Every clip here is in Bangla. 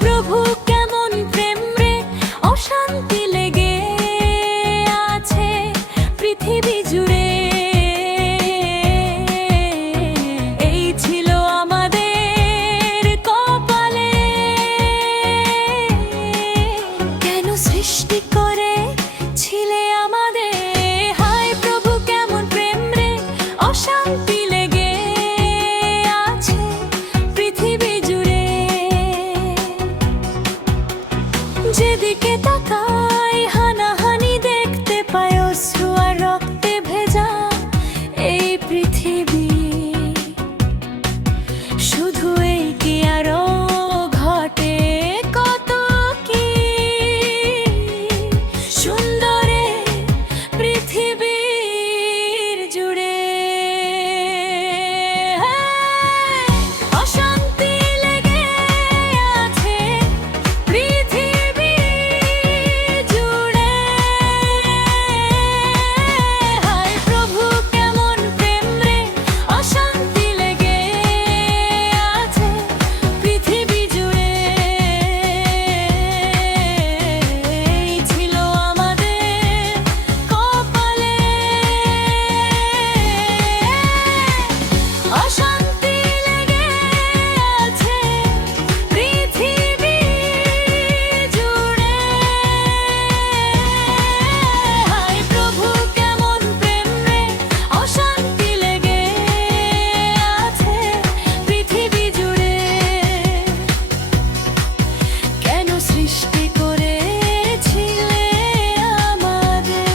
প্রভু কেমন প্রেম রে, অশান্তি লেগে আছে পৃথিবী জুড়ে। এই ছিল আমাদের কপালে, কেন সৃষ্টি করেছিলে আমাদের। হায় প্রভু কেমন প্রেম রে, অশান্তি লেগে আছে পৃথিবী জুড়ে। যেদিকে তাকাই হানাহানি দেখতে পাই, অশ্রু আর রক্তে ভেজা এই পৃথিবী। শুধু এই কি আরো ঘটে কত কি সুন্দরে পৃথিবীর জুড়ে। অশান্তি লেগে আছে পৃথিবী জুড়ে। হায় প্রভু কেমন প্রেম রে, অশান্তি লেগে আছে পৃথিবী জুড়ে। এই ছিল আমাদের কপালে, অশান্তি লেগে আছে পৃথিবী জুড়ে। হায় প্রভু কেমন প্রেম রে, অশান্তি লেগে আছে পৃথিবী জুড়ে। কেন সৃষ্টি করেছিলে আমাদের।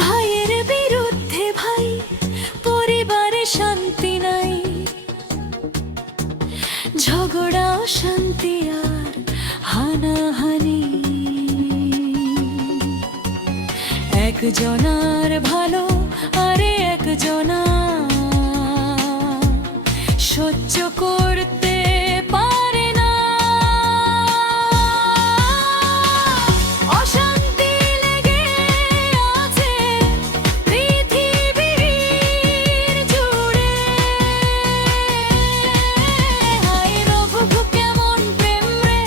ভাইয়ের বিরুদ্ধে ভাই, পরিবারে শান্তি নাই। ঝগড়া অশান্তি আর হানাহানি, একজনার ভালো আরে একজনা সহ্য করতে পারে না। অশান্তি লেগে আছে পৃথিবীর জুড়ে। হায় প্রভু কেমন প্রেম রে,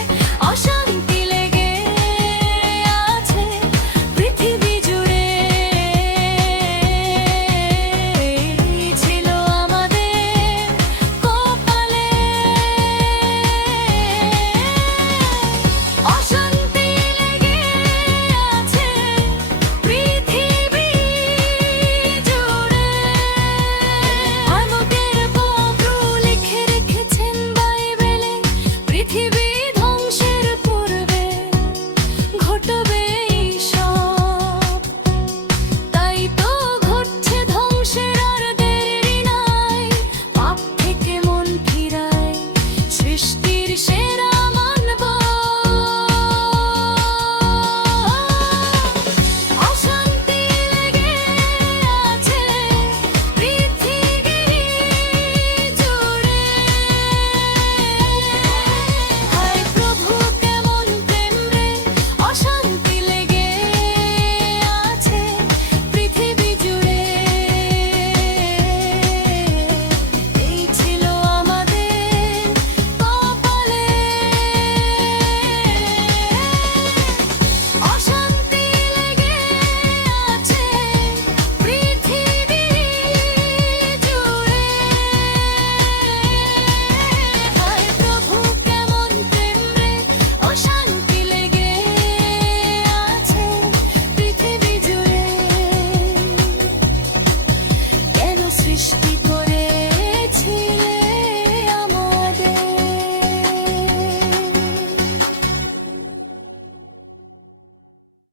অশান্তি লেগে আছে পৃথিবী জুড়ে। এই ছিল আমাদের কপালে, অশান্তি লেগে আছে পৃথিবী জুড়ে। আমাদের প্রভু লিখে রেখেছেন বাইবেলে, পৃথিবী